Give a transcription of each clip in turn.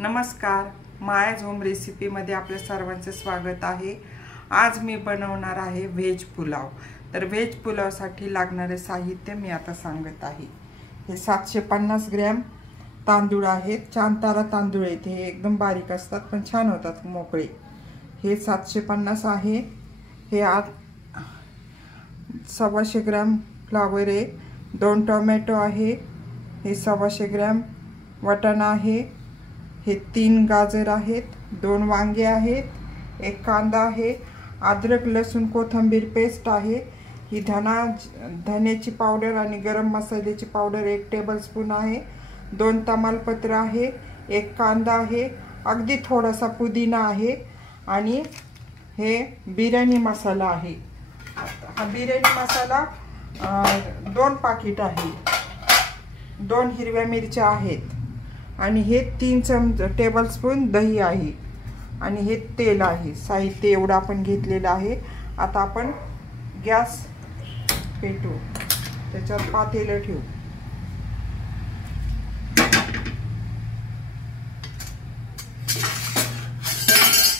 नमस्कार, मायाज होम रेसिपीमध्ये आपल्या सर्वांचे स्वागत आहे। आज मी बनवणार आहे व्हेज पुलाव। तर व्हेज पुलावसाठी लागणारे साहित्य मी आता सांगत आहे। हे 750 ग्रॅम तांदूळ आहेत। चांतारा तांदूळ आहेत, हे एकदम बारीक असतात पण छान होतात मोकळे। हे 750 आहे। हे 125 ग्रॅम फ्लावर आहे। 2 टोमॅटो आहे। हे 125 ग्रॅम वाटाणा आहे। हे 3 गाजर आहेत। 2 वांगे आहेत। 1 कांदा आहे। अद्रक लसूण कोथिंबीर पेस्ट आहे। ही धन्याची पावडर आणि गरम मसाल्याची पावडर 1 टेबलस्पून आहे। 2 तमालपत्र आहे। 1 कांदा आहे। अगदी थोडासा पुदिना आहे आणि हे बिर्याणी मसाला आहे। हा बिर्याणी मसाला 2 पाकिट आहे। 2 हिरव्या मिरच्या आहेत आणि हे 3 टेबलस्पून दही आहे आणि हे तेल आहे। साहित्य एवढं आपण घेतलेलं आहे। आता आपण गॅस पेटवू, त्याच्यावर पातेलं ठेवू।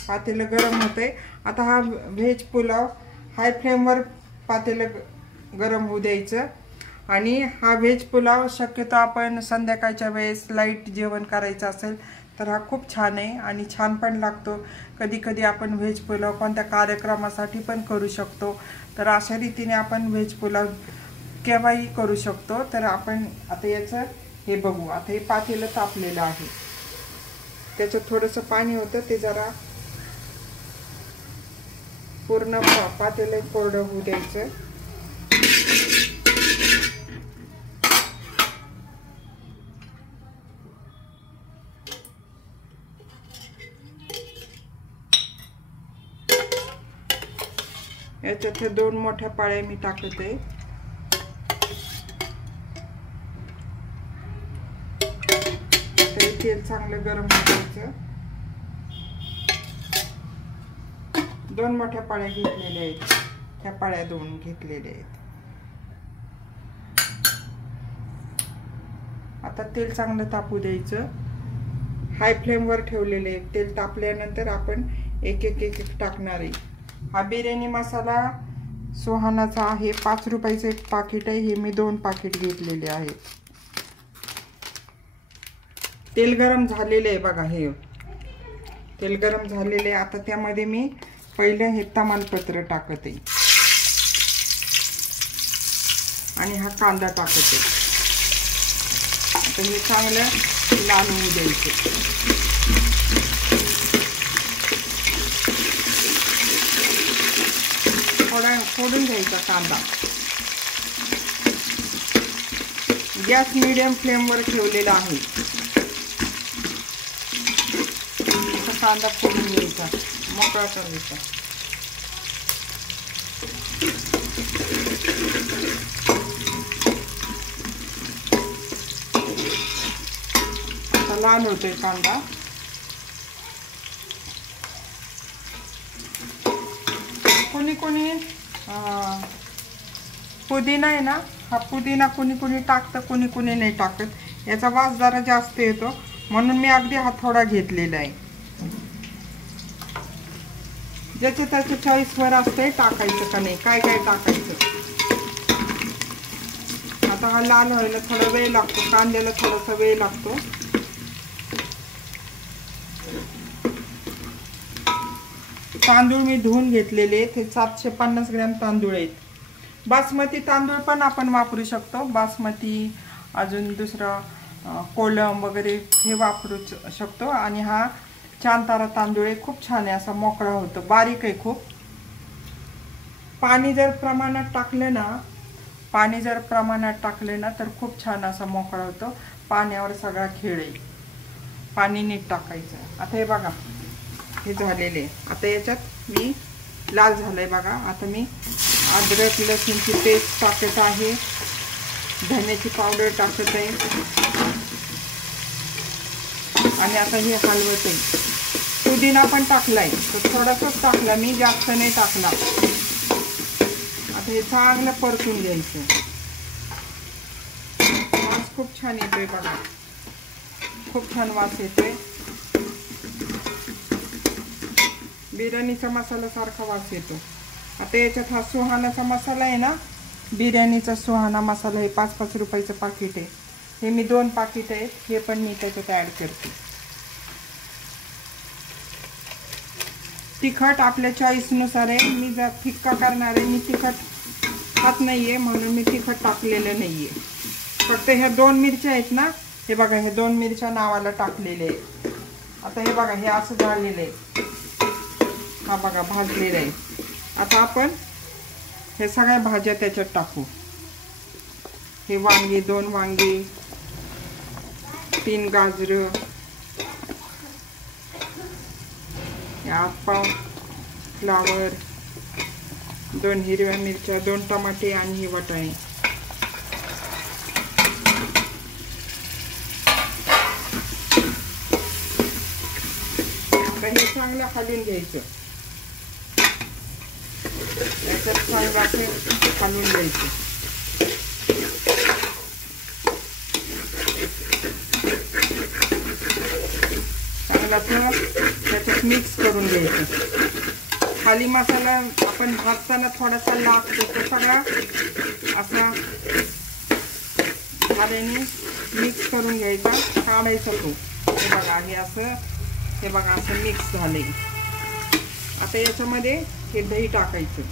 पातेलं गरम होते। आता हा व्हेज पुलाव हाय फ्लेमवर पातेलं गरम होऊ द्यायचं। आणि हा व्हेज पुलाव शक्यतो आपण संध्याकाळच्या वेळेस लाईट जेवण करायचं असेल तर हा खूप छान आहे आणि छान पण लागतो। कधी कधी आपण व्हेज पुलाव कोणत्या कार्यक्रमासाठी पण करू शकतो। तर अशा रीतीने आपण व्हेज पुलाव केव्हाही करू शकतो। तर आपण आता याचं हे बघू। आता हे पातेलं तापलेलं आहे, त्याच्यात थोडंसं पाणी होतं, ते जरा पूर्ण पातेलं कोरडं होऊ द्यायचं। याच्यात 2 मोठ्या पाळ्या मी टाकत आहे। तेल चांगलं गरम करायचं। 2 मोठ्या पाळ्या घेतलेल्या आहेत, त्या पाळ्या 2 घेतलेल्या आहेत। आता तेल चांगलं तापू द्यायचं। हाय फ्लेमवर ठेवलेले आहे। तेल तापल्यानंतर आपण एक एक टाकणार आहे। हा बिर्याणी मसाला सुहानाचा आहे। 5 रुपयाचं एक पाकिट आहे। हे मी 2 पाकिट घेतलेले आहे। तेल गरम झालेले आहे बघा, हे तेल गरम झालेले आहे। आता त्यामध्ये मी पहिलं हे तमालपत्र टाकत आहे आणि हा कांदा टाकत आहे। आता हे चांगलं लाल होऊ द्यायचं। फोडून घ्यायचा कांदा। गॅस मीडियम फ्लेमवर ठेवलेला आहे। कांदा फोडून घ्यायचा, मोकळा करायचा। आता लाल होतोय कांदा। कोणी कोणी पुदिना आहे ना, हा पुदिना कोणी कोणी टाकतं, कोणी कोणी नाही टाकत। याचा वास जरा जास्त येतो म्हणून मी अगदी हा थोडा घेतलेला आहे। ज्याच्या त्याच्या चॉईसवर असते टाकायचं का नाही, काय काय टाकायचं। आता हा लाल व्हायला थोडा वेळ लागतो, कांद्याला थोडासा वेळ लागतो। तांदूळ मी धुवून घेतलेले, ते 750 ग्रॅम तांदूळ आहेत। बासमती तांदूळ पण आपण वापरू शकतो। बासमती अजून दुसरं कोलम वगैरे हे वापरू शकतो। आणि हा चांतारा तांदूळ आहे, खूप छान आहे, असा मोकळा होतो, बारीक आहे खूप। पाणी जर प्रमाणात टाकले ना तर खूप छान असा मोकळा होतो। पाण्यावर सगळा खेळ आहे, पाणी नीट टाकायचं। आता हे बघा, हे झालेले। आता याच्यात मी लाल झालंय बघा। आता मी अद्रक लसूणची पेस्ट टाकत आहे, धन्याची पावडर टाकत आहे आणि आता हे हलवत आहे। पुदिना पण टाकलाय, तर थोडासाच टाकला मी, जास्त नाही टाकला। आता हे चांगलं परतून घ्यायचं। खूप छान येतोय बघा, खूप छान वास येतोय। बिर्याणीचा मसाला सारखा वास येतो। आता याच्यात हा सुहानाचा मसाला आहे ना, बिर्याणीचा सुहाना मसाला, हे 5-5 रुपयाचं पाकिट आहे। हे मी 2 पाकिट आहेत, हे पण मी त्याच्यात ॲड करते। तिखट आपल्या चॉईसनुसार आहे। मी जर फिक्का करणार आहे, मी तिखट खात नाही आहे म्हणून मी तिखट टाकलेलं नाही आहे। फक्त ह्या 2 मिरच्या आहेत ना, हे बघा, हे 2 मिरच्या नावाला टाकलेले आहेत। आता हे बघा, हे असं झालेलं आहे, हा बघा भाजलेलं आहे। आता आपण हे सगळ्या भाज्या त्याच्यात टाकू। हे वांगी, 2 वांगी, 3 गाजरं, 8 पाव फ्लावर, 2 हिरव्या मिरच्या, 2 टमाटे आणि हे वाटाणे। आता हे चांगलं हलवून घ्यायचं, याच्यात चांगलं असं हलवून घ्यायचं। चांगलं असं त्याच्यात मिक्स करून घ्यायचं। खाली मसाला आपण भाजताना थोडासा लागतो, तो सगळा असा हाताने मिक्स करून घ्यायचा, काढायचा तो। हे बघा, हे बघा असं मिक्स झाले। आता याच्यामध्ये हे दही टाकायचं,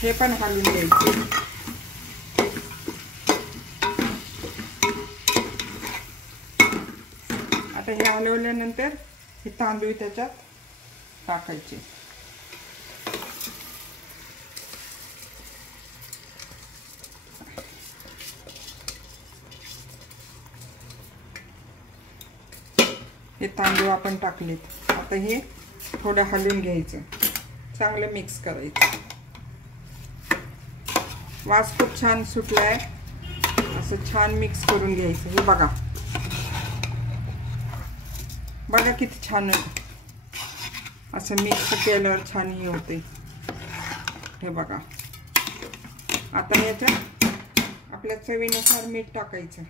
हे पण हलवून घ्यायचं। आता हे हलवल्यानंतर हे तांदूळ त्याच्यात टाकायचे। हे तांदूळ आपण टाकलेत। आता हे थोडं हलवून घ्यायचं, चांगलं मिक्स करायचं। वास खूप छान सुटलाय, असं छान मिक्स करून घ्यायचं। हे बघा, बघा किती छान असं मिक्स केल्यावर छान हे होते। हे बघा, आता याच्यात आपल्या चवीनुसार मीठ टाकायचं।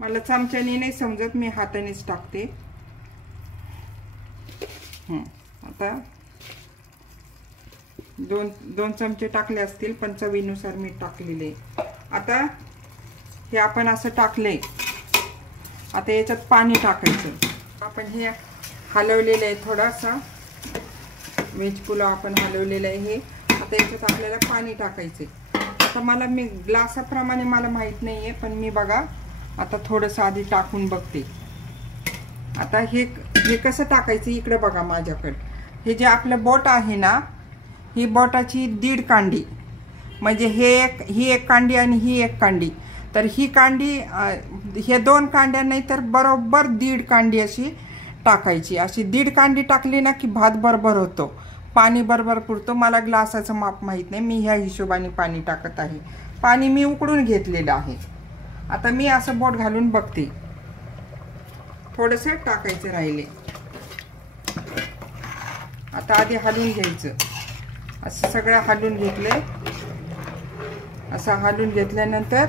मला चमच्याने नाही समजत, मी हातानेच टाकते। आता 2 चमचे टाकले असतील, पण चवीनुसार मीठ टाकलेले। आता हे आपण असं टाकले, आता याच्यात पाणी टाकायचं। आपण हे हलवलेलं आहे, थोडासा व्हेज पुलाव आपण हलवलेलं आहे हे। आता याच्यात आपल्याला पाणी टाकायचे। आता मी ग्लासाप्रमाणे मला माहित नाही आहे, पण मी बघा आता थोडंसं आधी टाकून बघते। आता हे कसं टाकायचं, इकडे बघा माझ्याकडे, हे जे आपलं बोट आहे ना, ही बोटाची 1.5 कांडी, म्हणजे ही एक कांडी आणि ही एक कांडी, तर ही कांडी, हे 2 कांड्या नाही तर बरोबर 1.5 कांडी अशी टाकायची। अशी 1.5 कांडी टाकली ना की भात बरोबर होतो, पाणी बरोबर पुरतो। मला ग्लासाचं माप माहीत नाही, मी ह्या हिशोबाने पाणी टाकत आहे। पाणी मी उकळून घेतलेलं आहे। आता मी असं बोट घालून बघते, थोडंसं टाकायचं राहिले। आता आधी हलवून घ्यायचं, असं सगळं हलवून घेतलंय। असं हलवून घेतल्यानंतर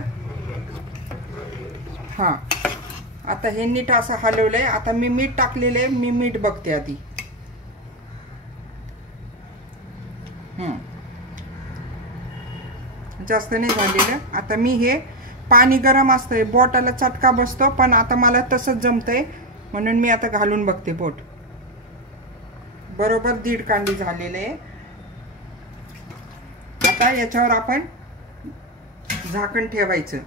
आता हे नीट असं हलवलंय। आता मी मीठ टाकलेलं आहे, मी मीठ बघते आधी। जास्त नाही झालेलं। आता मी हे पाणी गरम असतंय, बोटाला चटका बसतो, पण आता मला तसंच जमतंय म्हणून मी आता घालून बघते बोट। बरोबर 1.5 कांडी झालेलं आहे। आता याच्यावर आपण झाकण ठेवायचं,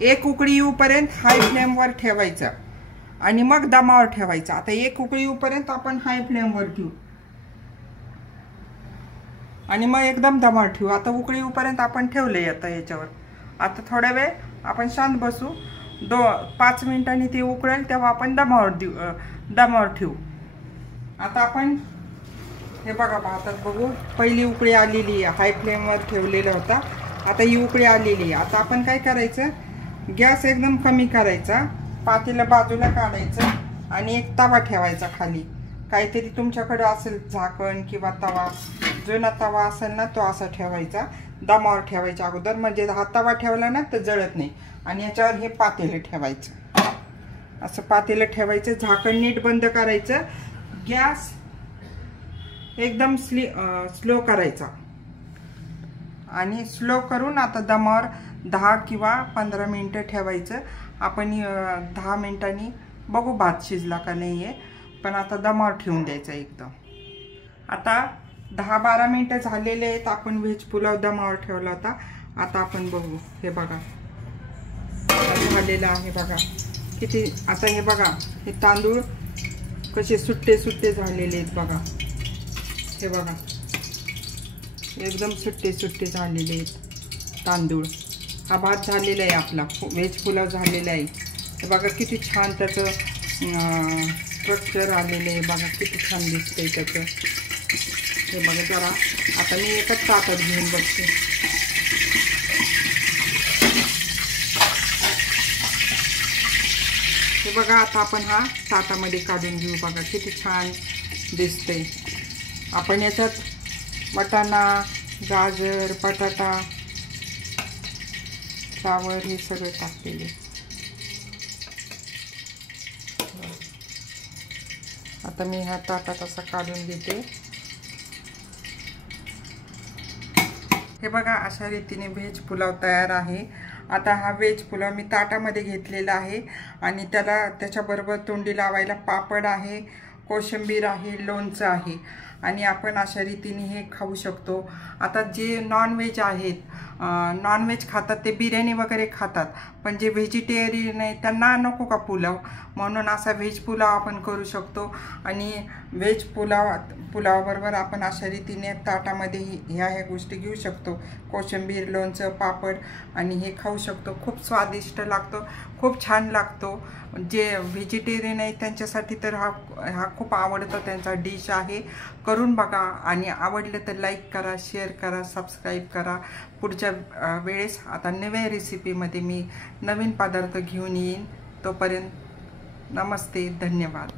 1 उकळी येऊपर्यंत हाय फ्लेमवर ठेवायचं आणि मग दमावर ठेवायचं। आता 1 उकळी येऊपर्यंत आपण हाय फ्लेमवर ठेवू आणि मग एकदम दमावर ठेवू। आता उकळी येऊपर्यंत आपण ठेवलंय। आता याच्यावर आता थोडा वेळ आपण शांत बसू, 5 मिनिटांनी ते उकळेल तेव्हा आपण दमावर ठेवू। आता आपण हे बघा, भातात बघू, पहिली उकळी आलेली आहे, हाय फ्लेमवर ठेवलेला होता, आता ही उकळी आलेली आहे। आता आपण काय करायचं, गॅस एकदम कमी करायचा, पातेलं बाजूला काढायचं आणि एक तवा ठेवायचा खाली, काहीतरी तुमच्याकडे असेल झाकण किंवा तवा जुना तवा असेल ना तो असा ठेवायचा, दमावर ठेवायचा अगोदर, म्हणजे हा तवा ठेवला ना तर जळत नाही. आणि याच्यावर हे पातेलं ठेवायचं, असं पातेलं ठेवायचं, झाकण नीट बंद करायचं, गॅस एकदम स्लो करायचा. आणि स्लो करून आता दमावर 10 किंवा 15 मिनटं ठेवायचं. आपण 10 मिनिटांनी बघू भात शिजला का नाही आहे, पण आता दमावर ठेवून द्यायचा एकदम. आता 10-12 मिनटं झालेले आहेत. आपण व्हेज पुलाव दमावर ठेवला होता. आता आपण बघू, हे बघा झालेलं आहे बघा किती. आता हे बघा, हे तांदूळ कसे सुट्टे सुट्टे झालेले आहेत बघा, हे बघा एकदम सुट्टे सुट्टे झालेले आहेत तांदूळ. हा भात झालेला आहे, आपला व्हेज पुलाव झालेला आहे. हे बघा किती छान त्याचं स्ट्रक्चर आलेलं आहे बघा, किती छान दिसतंय त्याचं. हे बघा जरा आता मी एकच ताटात घेऊन बघते. हे बघा आता आपण हा ताटामध्ये काढून घेऊ. बघा किती छान दिसतंय. आपण याच्यात वाटाणा, गाजर, बटाटा, फ्लावर हे सगळं टाकलेले. आता मी ह्या ताटात असं काढून घेते. हे बघा अशा रीतीने व्हेज पुलाव तयार आहे. आता हा व्हेज पुलाव मी ताटामध्ये घेतलेला आहे आणि त्याच्याबरोबर तोंडी लावायला पापड आहे, कोशिंबीर आहे, लोणचं आहे आणि आपण अशा रीतीने हे खाऊ शकतो. आता जे नॉनव्हेज आहेत, नॉनव्हेज खातात ते बिर्याणी वगैरे खातात, पण जे व्हेजिटेरियन आहे त्यांना नको का पुलाव, म्हणून असा व्हेज पुलाव आपण करू शकतो. आणि व्हेज पुलावाबरोबर आपण अशा रीतीने ताटामध्ये ह्या गोष्टी घेऊ शकतो, कोशिंबीर, लोणचं, पापड आणि हे खाऊ शकतो. खूप स्वादिष्ट लागतो, खूप छान लागतो. जे व्हेजिटेरियन आहे त्यांच्यासाठी तर हा खूप आवडतो त्यांचा डिश आहे. करून बघा आणि आवडलं तर लाईक करा, शेअर करा, सबस्क्राईब करा. पुढच्या वेळेस आता नव्या रेसिपीमध्ये मी नवीन पदार्थ घेऊन येईन. तोपर्यंत नमस्ते, धन्यवाद.